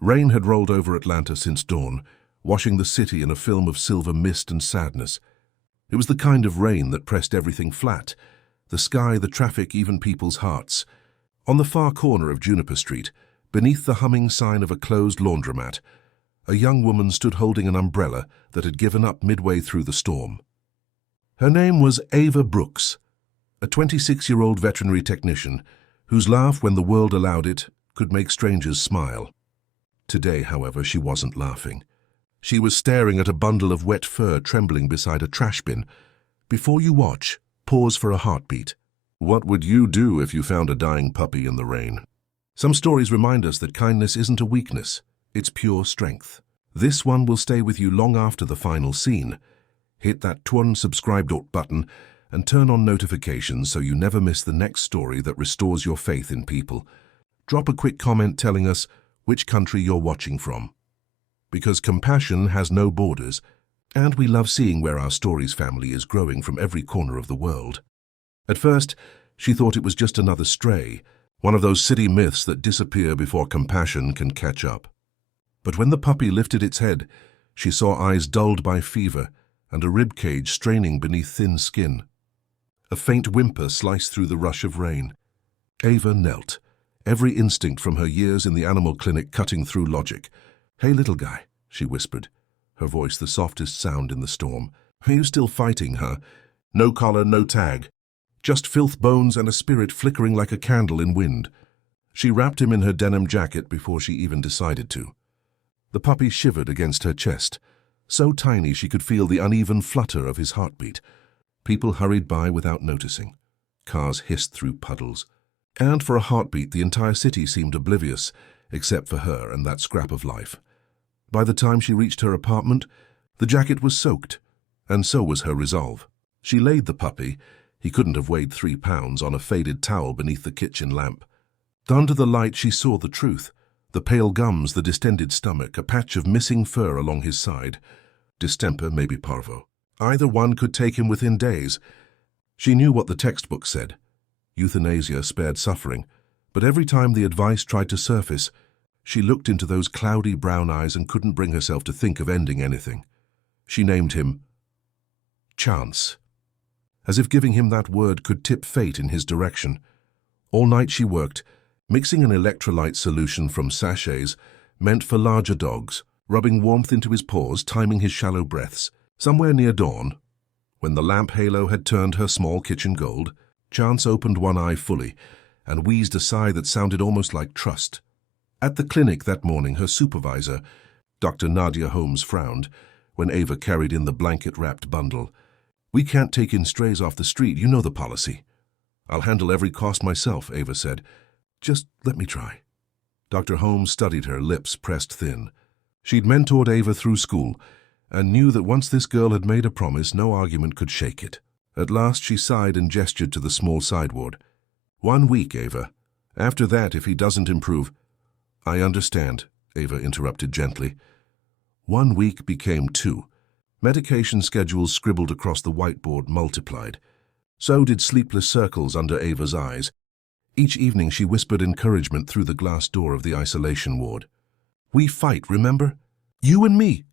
Rain had rolled over Atlanta since dawn, washing the city in a film of silver mist and sadness. It was the kind of rain that pressed everything flat, the sky, the traffic, even people's hearts. On the far corner of Juniper Street, beneath the humming sign of a closed laundromat, a young woman stood holding an umbrella that had given up midway through the storm. Her name was Ava Brooks, a 26-year-old veterinary technician whose laugh, when the world allowed it, could make strangers smile. Today, however, she wasn't laughing. She was staring at a bundle of wet fur trembling beside a trash bin. Before you watch, pause for a heartbeat. What would you do if you found a dying puppy in the rain? Some stories remind us that kindness isn't a weakness, it's pure strength. This one will stay with you long after the final scene. Hit that subscribe button and turn on notifications so you never miss the next story that restores your faith in people. Drop a quick comment telling us which country you're watching from. Because compassion has no borders, and we love seeing where our story's family is growing from every corner of the world. At first, she thought it was just another stray, one of those city myths that disappear before compassion can catch up. But when the puppy lifted its head, she saw eyes dulled by fever and a rib cage straining beneath thin skin. A faint whimper sliced through the rush of rain. Ava knelt, every instinct from her years in the animal clinic cutting through logic. "Hey, little guy," she whispered, her voice the softest sound in the storm. "Are you still fighting, huh? No collar, no tag. Just filth bones and a spirit flickering like a candle in wind." She wrapped him in her denim jacket before she even decided to. The puppy shivered against her chest, so tiny she could feel the uneven flutter of his heartbeat. People hurried by without noticing. Cars hissed through puddles. And for a heartbeat, the entire city seemed oblivious, except for her and that scrap of life. By the time she reached her apartment, the jacket was soaked, and so was her resolve. She laid the puppy, he couldn't have weighed 3 pounds, on a faded towel beneath the kitchen lamp. Under the light she saw the truth. The pale gums, the distended stomach, a patch of missing fur along his side. Distemper, maybe parvo. Either one could take him within days. She knew what the textbook said. Euthanasia spared suffering, but every time the advice tried to surface, she looked into those cloudy brown eyes and couldn't bring herself to think of ending anything. She named him Chance, as if giving him that word could tip fate in his direction. All night she worked, mixing an electrolyte solution from sachets meant for larger dogs, rubbing warmth into his paws, timing his shallow breaths. Somewhere near dawn, when the lamp halo had turned her small kitchen gold, Chance opened one eye fully and wheezed a sigh that sounded almost like trust. At the clinic that morning, her supervisor, Dr. Nadia Holmes, frowned when Ava carried in the blanket-wrapped bundle. "We can't take in strays off the street, you know the policy." "I'll handle every cost myself," Ava said. "Just let me try." Dr. Holmes studied her, lips pressed thin. She'd mentored Ava through school and knew that once this girl had made a promise, no argument could shake it. At last she sighed and gestured to the small sideward. "1 week, Ava. After that, if he doesn't improve—" "I understand," Ava interrupted gently. 1 week became 2. Medication schedules scribbled across the whiteboard multiplied. So did sleepless circles under Ava's eyes. Each evening she whispered encouragement through the glass door of the isolation ward. "We fight, remember? You and me."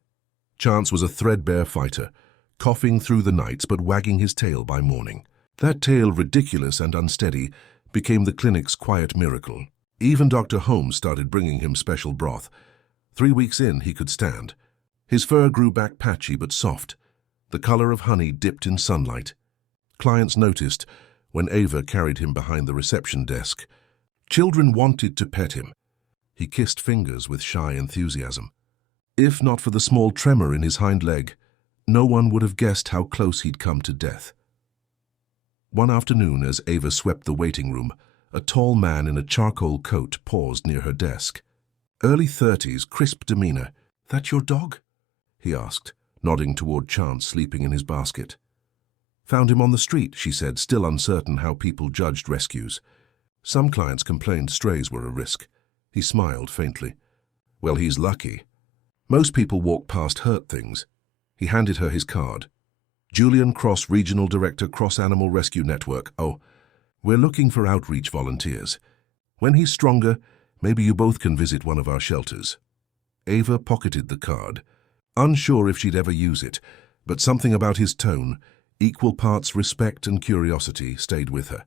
Chance was a threadbare fighter, coughing through the nights but wagging his tail by morning. That tail, ridiculous and unsteady, became the clinic's quiet miracle. Even Dr. Holmes started bringing him special broth. 3 weeks in, he could stand. His fur grew back patchy but soft, the color of honey dipped in sunlight. Clients noticed when Ava carried him behind the reception desk. Children wanted to pet him. He kissed fingers with shy enthusiasm. If not for the small tremor in his hind leg, no one would have guessed how close he'd come to death. One afternoon, as Ava swept the waiting room, a tall man in a charcoal coat paused near her desk. Early 30s, crisp demeanor. "That your dog?" he asked, nodding toward Chance sleeping in his basket. "Found him on the street," she said, still uncertain how people judged rescues. Some clients complained strays were a risk. He smiled faintly. "Well, he's lucky. Most people walk past hurt things." He handed her his card. "Julian Cross, Regional Director, Cross Animal Rescue Network. Oh, we're looking for outreach volunteers. When he's stronger, maybe you both can visit one of our shelters." Ava pocketed the card, unsure if she'd ever use it, but something about his tone, equal parts respect and curiosity, stayed with her.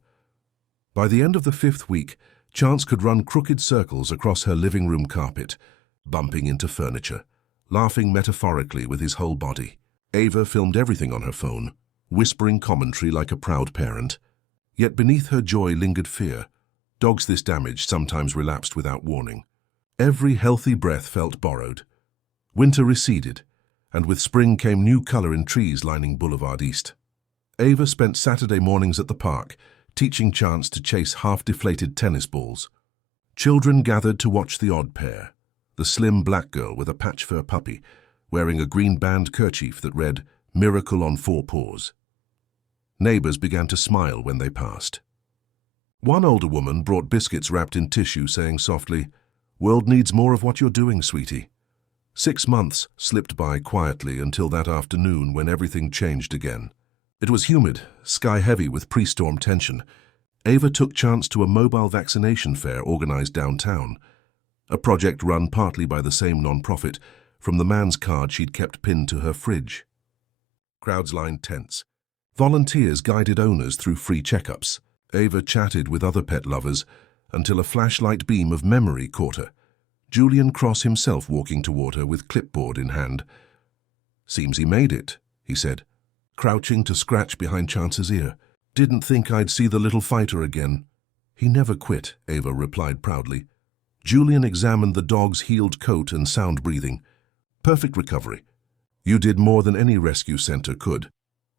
By the end of the 5th week, Chance could run crooked circles across her living room carpet, bumping into furniture, laughing metaphorically with his whole body. Ava filmed everything on her phone, whispering commentary like a proud parent. Yet beneath her joy lingered fear. Dogs this damaged sometimes relapsed without warning. Every healthy breath felt borrowed. Winter receded, and with spring came new color in trees lining Boulevard East. Ava spent Saturday mornings at the park, teaching Chance to chase half-deflated tennis balls. Children gathered to watch the odd pair, the slim black girl with a patch-fur puppy, wearing a green band kerchief that read, "Miracle on 4 paws." Neighbors began to smile when they passed. One older woman brought biscuits wrapped in tissue, saying softly, "World needs more of what you're doing, sweetie." 6 months slipped by quietly until that afternoon when everything changed again. It was humid, sky-heavy with pre-storm tension. Ava took Chance to a mobile vaccination fair organized downtown, a project run partly by the same non-profit, from the man's card she'd kept pinned to her fridge. Crowds lined tents. Volunteers guided owners through free checkups. Ava chatted with other pet lovers until a flashlight beam of memory caught her. Julian Cross himself walking toward her with clipboard in hand. "Seems he made it," he said, crouching to scratch behind Chance's ear. "Didn't think I'd see the little fighter again." "He never quit," Ava replied proudly. Julian examined the dog's healed coat and sound breathing. "Perfect recovery. You did more than any rescue center could."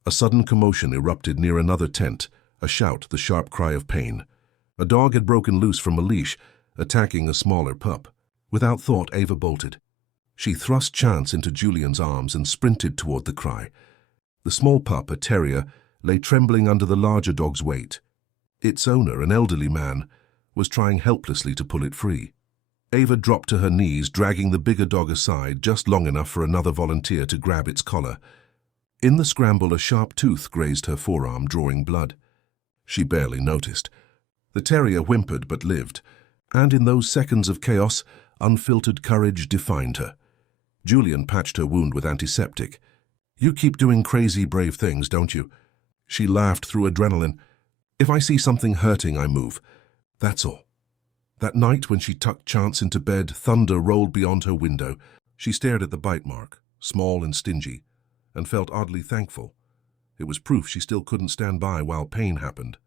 A sudden commotion erupted near another tent, a shout, the sharp cry of pain. A dog had broken loose from a leash, attacking a smaller pup. Without thought, Ava bolted. She thrust Chance into Julian's arms and sprinted toward the cry. The small pup, a terrier, lay trembling under the larger dog's weight. Its owner, an elderly man, was trying helplessly to pull it free. Ava dropped to her knees, dragging the bigger dog aside just long enough for another volunteer to grab its collar. In the scramble, a sharp tooth grazed her forearm, drawing blood. She barely noticed. The terrier whimpered but lived, and in those seconds of chaos, unfiltered courage defined her. Julian patched her wound with antiseptic. "You keep doing crazy, brave things, don't you?" She laughed through adrenaline. "If I see something hurting, I move. That's all." That night, when she tucked Chance into bed, thunder rolled beyond her window. She stared at the bite mark, small and stingy, and felt oddly thankful. It was proof she still couldn't stand by while pain happened.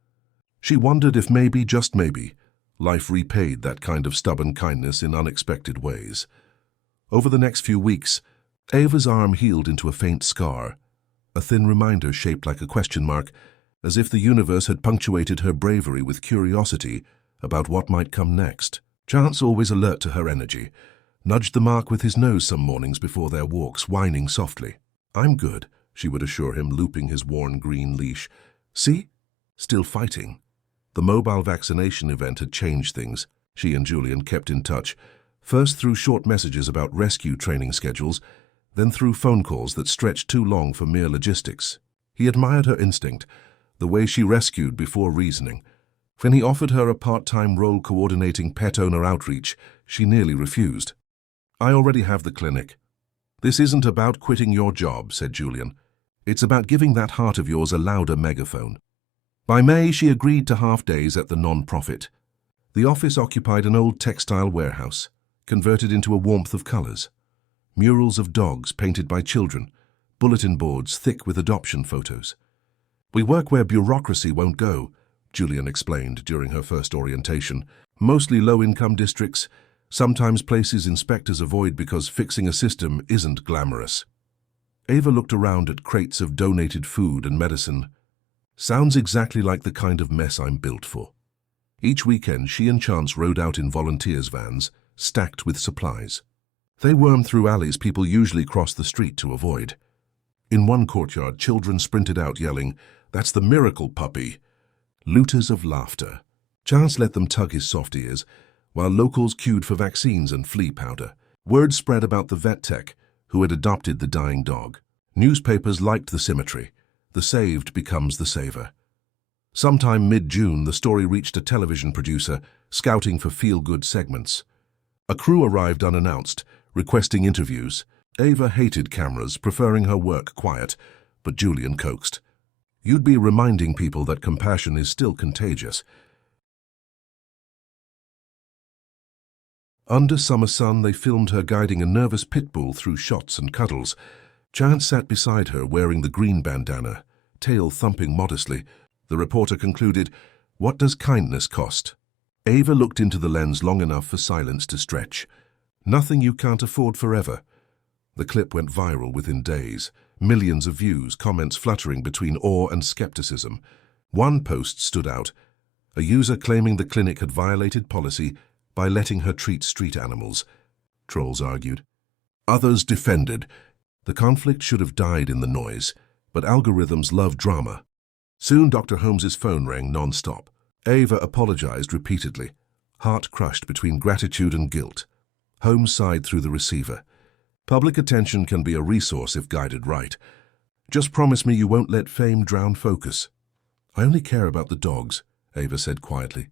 She wondered if maybe, just maybe, life repaid that kind of stubborn kindness in unexpected ways. Over the next few weeks, Ava's arm healed into a faint scar, a thin reminder shaped like a question mark, as if the universe had punctuated her bravery with curiosity about what might come next. Chance, always alert to her energy, nudged the mark with his nose some mornings before their walks, whining softly. "I'm good," she would assure him, looping his worn green leash. "See? Still fighting." The mobile vaccination event had changed things. She and Julian kept in touch, first through short messages about rescue training schedules, then through phone calls that stretched too long for mere logistics. He admired her instinct, the way she rescued before reasoning. When he offered her a part-time role coordinating pet owner outreach, she nearly refused. "I already have the clinic." "This isn't about quitting your job," said Julian. "It's about giving that heart of yours a louder megaphone." By May, she agreed to half-days at the non-profit. The office occupied an old textile warehouse, converted into a warmth of colors. Murals of dogs painted by children, bulletin boards thick with adoption photos. "We work where bureaucracy won't go," Julian explained during her first orientation. "Mostly low-income districts, sometimes places inspectors avoid because fixing a system isn't glamorous." Ava looked around at crates of donated food and medicine. "Sounds exactly like the kind of mess I'm built for." Each weekend, she and Chance rode out in volunteers' vans, stacked with supplies. They wormed through alleys people usually cross the street to avoid. In one courtyard, children sprinted out yelling, "That's the miracle puppy!" Looters of laughter. Chance let them tug his soft ears, while locals queued for vaccines and flea powder. Word spread about the vet tech, who had adopted the dying dog. Newspapers liked the symmetry. The saved becomes the saver. Sometime mid-June, the story reached a television producer, scouting for feel-good segments. A crew arrived unannounced, requesting interviews. Ava hated cameras, preferring her work quiet, but Julian coaxed. You'd be reminding people that compassion is still contagious. Under summer sun, they filmed her guiding a nervous pit bull through shots and cuddles. Chance sat beside her wearing the green bandana, tail thumping modestly. The reporter concluded, "What does kindness cost?" Ava looked into the lens long enough for silence to stretch. "Nothing you can't afford forever." The clip went viral within days. Millions of views, comments fluttering between awe and skepticism. One post stood out, a user claiming the clinic had violated policy by letting her treat street animals. Trolls argued. Others defended. The conflict should have died in the noise, but algorithms love drama. Soon Dr. Holmes's phone rang non-stop. Ava apologized repeatedly, heart crushed between gratitude and guilt. Holmes sighed through the receiver. Public attention can be a resource if guided right. Just promise me you won't let fame drown focus. I only care about the dogs, Ava said quietly.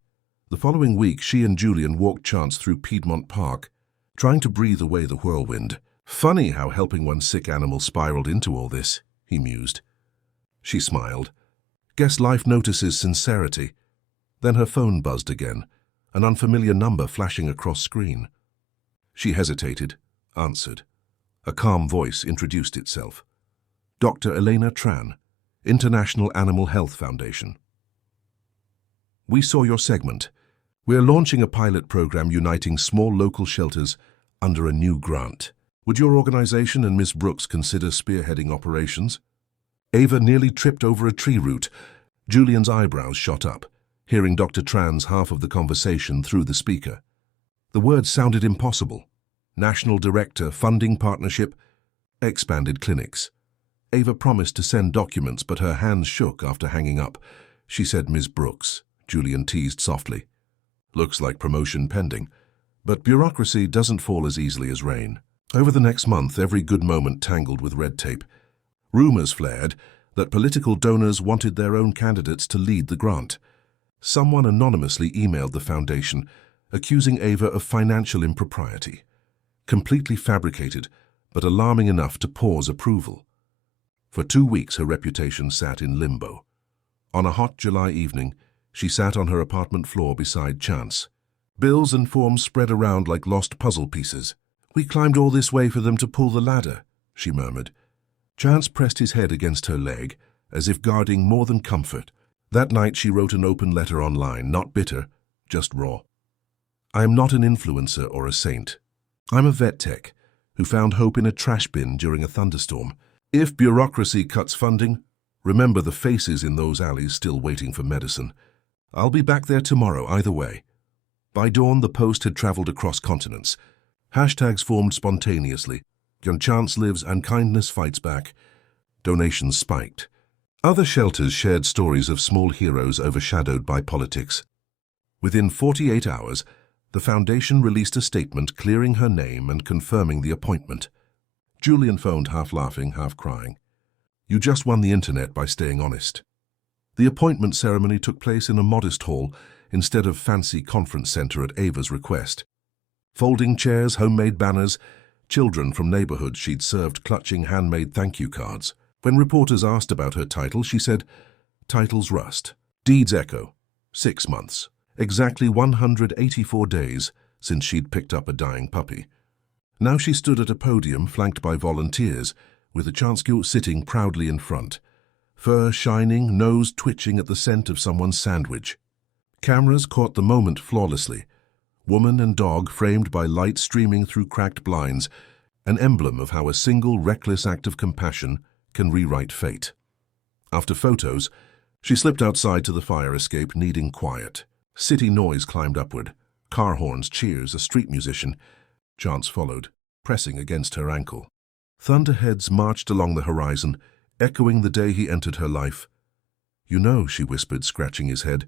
The following week, she and Julian walked Chance through Piedmont Park, trying to breathe away the whirlwind. Funny how helping one sick animal spiraled into all this, he mused. She smiled. Guess life notices sincerity. Then her phone buzzed again, an unfamiliar number flashing across screen. She hesitated, answered. A calm voice introduced itself. Dr. Elena Tran, International Animal Health Foundation. We saw your segment. We're launching a pilot program uniting small local shelters under a new grant. Would your organization and Miss Brooks consider spearheading operations? Ava nearly tripped over a tree root. Julian's eyebrows shot up, hearing Dr. Tran's half of the conversation through the speaker. The words sounded impossible. National Director, Funding Partnership, Expanded Clinics. Ava promised to send documents, but her hands shook after hanging up. She said, Ms. Brooks. Julian teased softly. Looks like promotion pending. But bureaucracy doesn't fall as easily as rain. Over the next month, every good moment tangled with red tape. Rumors flared that political donors wanted their own candidates to lead the grant. Someone anonymously emailed the foundation, accusing Ava of financial impropriety. Completely fabricated, but alarming enough to pause approval. For 2 weeks, her reputation sat in limbo. On a hot July evening, she sat on her apartment floor beside Chance. Bills and forms spread around like lost puzzle pieces. We climbed all this way for them to pull the ladder, she murmured. Chance pressed his head against her leg, as if guarding more than comfort. That night she wrote an open letter online, not bitter, just raw. I am not an influencer or a saint. I'm a vet tech who found hope in a trash bin during a thunderstorm. If bureaucracy cuts funding, remember the faces in those alleys still waiting for medicine. I'll be back there tomorrow, either way. By dawn, the post had traveled across continents. Hashtags formed spontaneously. Chance lives and kindness fights back. Donations spiked. Other shelters shared stories of small heroes overshadowed by politics. Within 48 hours, the foundation released a statement clearing her name and confirming the appointment. Julian phoned, half laughing, half crying. You just won the internet by staying honest. The appointment ceremony took place in a modest hall instead of fancy conference center at Ava's request. Folding chairs, homemade banners, children from neighborhoods she'd served clutching handmade thank you cards. When reporters asked about her title, she said, Titles rust. Deeds echo. 6 months. Exactly 184 days since she'd picked up a dying puppy. Now she stood at a podium flanked by volunteers, with a Chansky sitting proudly in front. Fur shining, nose twitching at the scent of someone's sandwich. Cameras caught the moment flawlessly. Woman and dog framed by light streaming through cracked blinds, an emblem of how a single reckless act of compassion can rewrite fate. After photos, she slipped outside to the fire escape, needing quiet. City noise climbed upward. Car horns, cheers, a street musician. Chance followed, pressing against her ankle. Thunderheads marched along the horizon, echoing the day he entered her life. You know, she whispered, scratching his head,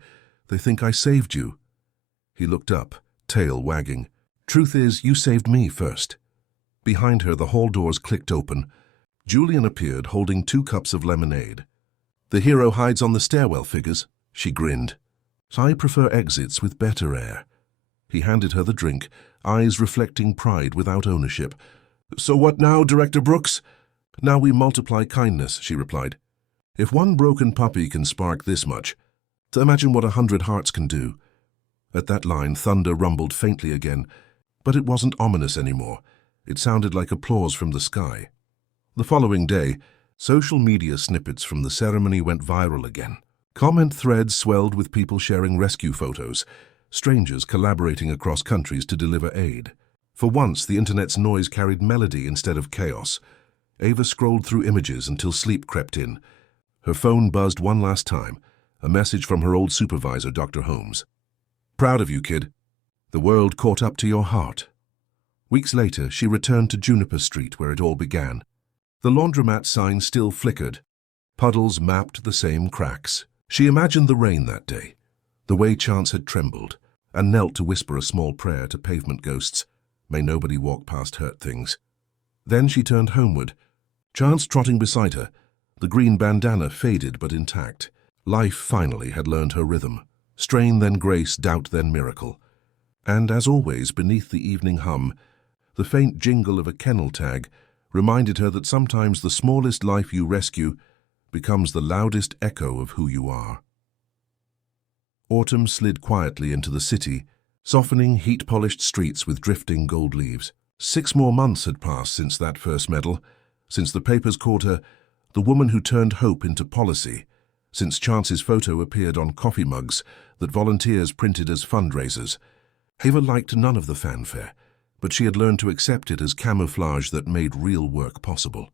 they think I saved you. He looked up, tail wagging. Truth is, you saved me first. Behind her, the hall doors clicked open. Julian appeared, holding 2 cups of lemonade. The hero hides on the stairwell, figures. She grinned. I prefer exits with better air. He handed her the drink, eyes reflecting pride without ownership. "So what now, Director Brooks?" "Now we multiply kindness," she replied. "If one broken puppy can spark this much, to imagine what 100 hearts can do." At that line, thunder rumbled faintly again, but it wasn't ominous anymore. It sounded like applause from the sky. The following day, social media snippets from the ceremony went viral again. Comment threads swelled with people sharing rescue photos, strangers collaborating across countries to deliver aid. For once, the internet's noise carried melody instead of chaos. Ava scrolled through images until sleep crept in. Her phone buzzed one last time, a message from her old supervisor, Dr. Holmes. "Proud of you, kid. The world caught up to your heart." Weeks later, she returned to Juniper Street, where it all began. The laundromat sign still flickered. Puddles mapped the same cracks. She imagined the rain that day, the way Chance had trembled, and knelt to whisper a small prayer to pavement ghosts. May nobody walk past hurt things. Then she turned homeward, Chance trotting beside her, the green bandana faded but intact. Life finally had learned her rhythm. Strain then grace, doubt then miracle. And as always, beneath the evening hum, the faint jingle of a kennel tag reminded her that sometimes the smallest life you rescue becomes the loudest echo of who you are. Autumn slid quietly into the city, softening heat-polished streets with drifting gold leaves. 6 more months had passed since that first medal, since the papers called her the woman who turned hope into policy, since Chance's photo appeared on coffee mugs that volunteers printed as fundraisers. Ava liked none of the fanfare, but she had learned to accept it as camouflage that made real work possible.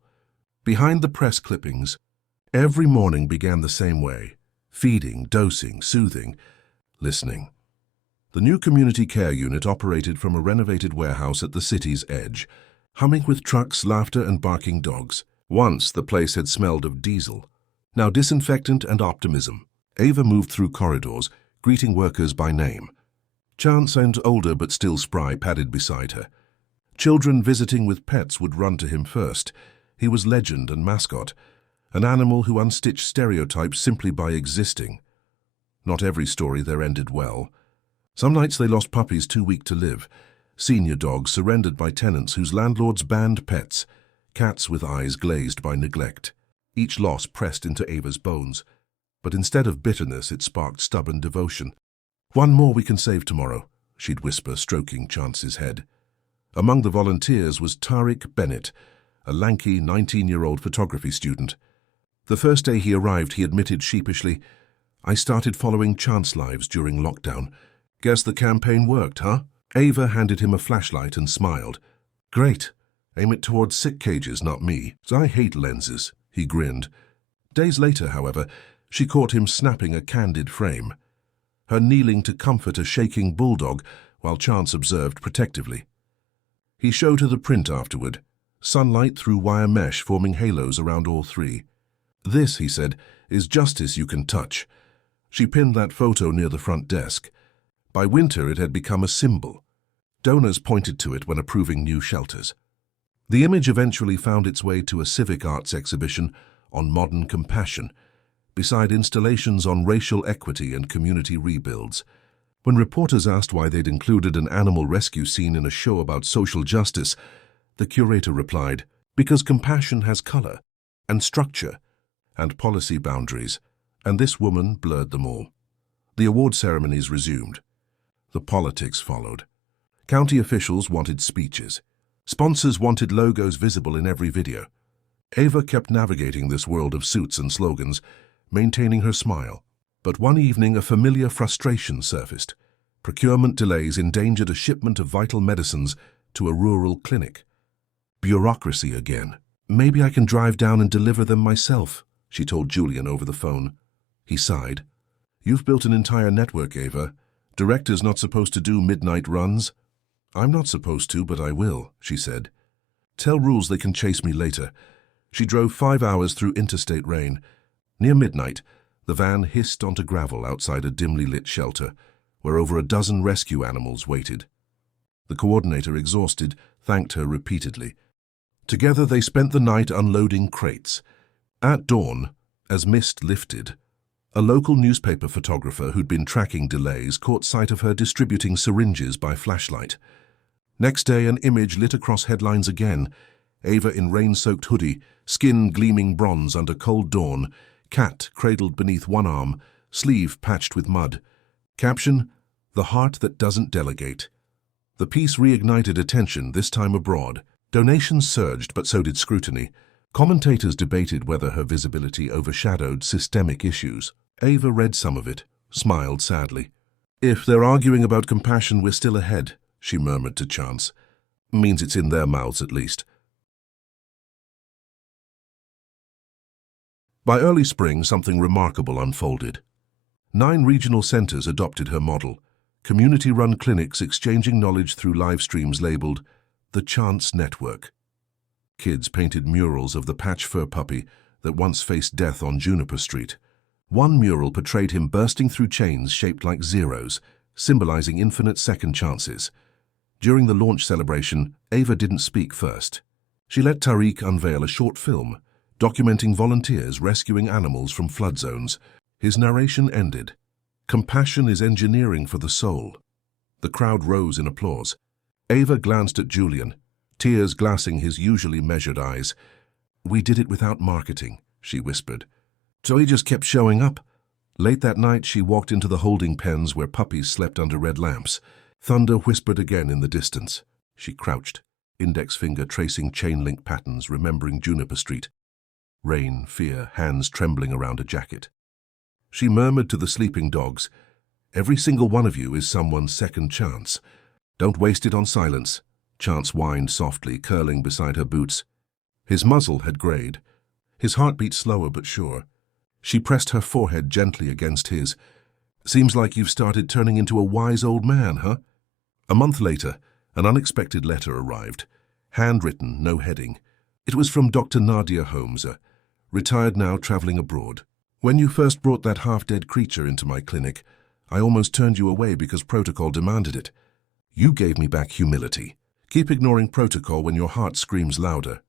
Behind the press clippings, every morning began the same way: feeding, dosing, soothing, listening. The new community care unit operated from a renovated warehouse at the city's edge, humming with trucks, laughter, and barking dogs. Once the place had smelled of diesel, now disinfectant and optimism. Ava moved through corridors, greeting workers by name. Chance and older but still spry padded beside her. Children visiting with pets would run to him first. He was legend and mascot, an animal who unstitched stereotypes simply by existing. Not every story there ended well. Some nights they lost puppies too weak to live, senior dogs surrendered by tenants whose landlords banned pets, cats with eyes glazed by neglect. Each loss pressed into Ava's bones, but instead of bitterness it sparked stubborn devotion. "One more we can save tomorrow," she'd whisper, stroking Chance's head. Among the volunteers was Tariq Bennett, a lanky 19-year-old photography student. The first day he arrived, he admitted sheepishly, "I started following Chance lives during lockdown. Guess the campaign worked, huh?" Ava handed him a flashlight and smiled. "Great. Aim it towards sick cages, not me. I hate lenses," he grinned. Days later, however, she caught him snapping a candid frame, her kneeling to comfort a shaking bulldog while Chance observed protectively. He showed her the print afterward, sunlight through wire mesh forming halos around all three. "This," he said, "is justice you can touch." She pinned that photo near the front desk. By winter it had become a symbol. Donors pointed to it when approving new shelters. The image eventually found its way to a civic arts exhibition on modern compassion, beside installations on racial equity and community rebuilds. When reporters asked why they'd included an animal rescue scene in a show about social justice, the curator replied, "Because compassion has color, and structure, and policy boundaries, and this woman blurred them all." The award ceremonies resumed. The politics followed. County officials wanted speeches. Sponsors wanted logos visible in every video. Ava kept navigating this world of suits and slogans, maintaining her smile. But one evening a familiar frustration surfaced. Procurement delays endangered a shipment of vital medicines to a rural clinic. Bureaucracy again. "Maybe I can drive down and deliver them myself," she told Julian over the phone. He sighed. "You've built an entire network, Ava. Director's not supposed to do midnight runs." "I'm not supposed to, but I will," she said. "Tell Rules they can chase me later." She drove 5 hours through interstate rain. Near midnight, the van hissed onto gravel outside a dimly lit shelter, where over a dozen rescue animals waited. The coordinator, exhausted, thanked her repeatedly. Together they spent the night unloading crates. At dawn, as mist lifted, A local newspaper photographer who'd been tracking delays caught sight of her distributing syringes by flashlight. Next day, an image lit across headlines again. Ava in rain-soaked hoodie, skin gleaming bronze under cold dawn, cat cradled beneath one arm, sleeve patched with mud. Caption, "The heart that doesn't delegate." The piece reignited attention, this time abroad. Donations surged, but so did scrutiny. Commentators debated whether her visibility overshadowed systemic issues. Ava read some of it, smiled sadly. "If they're arguing about compassion, we're still ahead," she murmured to Chance. "Means it's in their mouths at least." By early spring, something remarkable unfolded. 9 regional centers adopted her model, community-run clinics exchanging knowledge through live streams labeled the Chance Network. Kids painted murals of the patch fur puppy that once faced death on Juniper Street. One mural portrayed him bursting through chains shaped like zeros, symbolizing infinite second chances. During the launch celebration, Ava didn't speak first. She let Tariq unveil a short film, documenting volunteers rescuing animals from flood zones. His narration ended. "Compassion is engineering for the soul." The crowd rose in applause. Ava glanced at Julian, tears glassing his usually measured eyes. "We did it without marketing," she whispered. "So he just kept showing up." Late that night, she walked into the holding pens where puppies slept under red lamps. Thunder whispered again in the distance. She crouched, index finger tracing chain-link patterns, remembering Juniper Street. Rain, fear, hands trembling around a jacket. She murmured to the sleeping dogs, "Every single one of you is someone's second chance. Don't waste it on silence." Chance whined softly, curling beside her boots. His muzzle had grayed. His heart beat slower but sure. She pressed her forehead gently against his. "Seems like you've started turning into a wise old man, huh?" A month later, an unexpected letter arrived. Handwritten, no heading. It was from Dr. Nadia Holmes, retired now traveling abroad. "When you first brought that half-dead creature into my clinic, I almost turned you away because protocol demanded it. You gave me back humility. Keep ignoring protocol when your heart screams louder."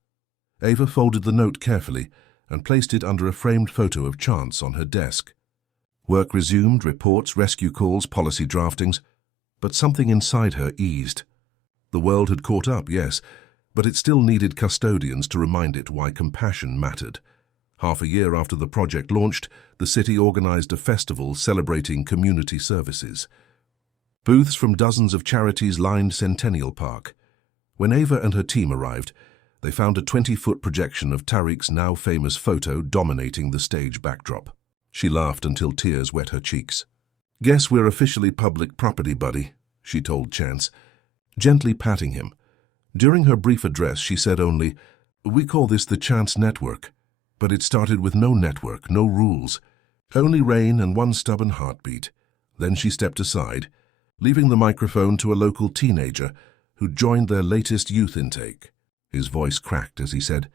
Ava folded the note carefully and placed it under a framed photo of Chance on her desk. Work resumed, reports, rescue calls, policy draftings, but something inside her eased. The world had caught up, yes, but it still needed custodians to remind it why compassion mattered. Half a year after the project launched, the city organized a festival celebrating community services. Booths from dozens of charities lined Centennial Park. When Ava and her team arrived, they found a 20-foot projection of Tariq's now famous photo dominating the stage backdrop. She laughed until tears wet her cheeks. "Guess we're officially public property, buddy," she told Chance, gently patting him. During her brief address, she said only, "We call this the Chance Network." But it started with no network, no rules. Only rain and one stubborn heartbeat. Then she stepped aside, leaving the microphone to a local teenager who joined their latest youth intake. His voice cracked as he said,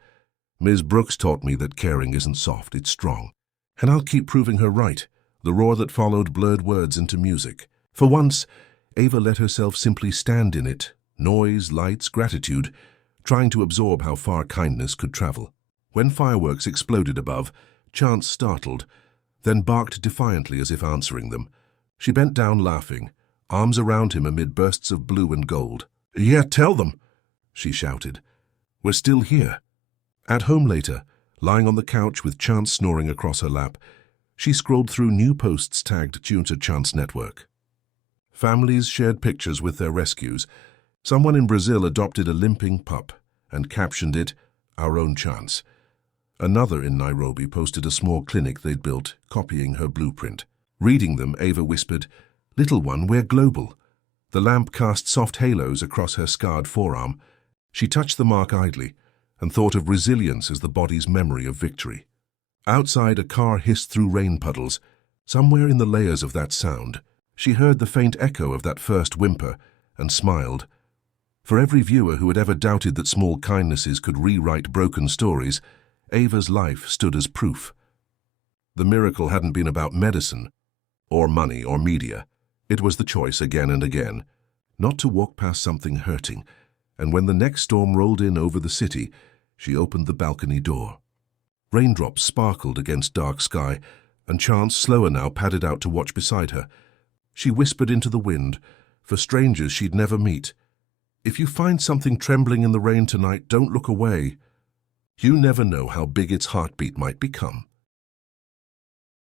"Ms. Brooks taught me that caring isn't soft, it's strong. And I'll keep proving her right." The roar that followed blurred words into music. For once, Ava let herself simply stand in it, noise, lights, gratitude, trying to absorb how far kindness could travel. When fireworks exploded above, Chance startled, then barked defiantly as if answering them. She bent down laughing, arms around him amid bursts of blue and gold. "Yeah, tell them," she shouted. "We're still here." At home later, lying on the couch with Chance snoring across her lap, she scrolled through new posts tagged Juniper Chance Network. Families shared pictures with their rescues. Someone in Brazil adopted a limping pup and captioned it, "Our Own Chance." Another in Nairobi posted a small clinic they'd built, copying her blueprint. Reading them, Ava whispered, "Little one, we're global." The lamp cast soft halos across her scarred forearm. She touched the mark idly and thought of resilience as the body's memory of victory. Outside, a car hissed through rain puddles. Somewhere in the layers of that sound, she heard the faint echo of that first whimper and smiled. For every viewer who had ever doubted that small kindnesses could rewrite broken stories, Ava's life stood as proof. The miracle hadn't been about medicine, or money, or media. It was the choice again and again, not to walk past something hurting, and when the next storm rolled in over the city, she opened the balcony door. Raindrops sparkled against dark sky, and Chance, slower now, padded out to watch beside her. She whispered into the wind, for strangers she'd never meet. "If you find something trembling in the rain tonight, don't look away. You never know how big its heartbeat might become."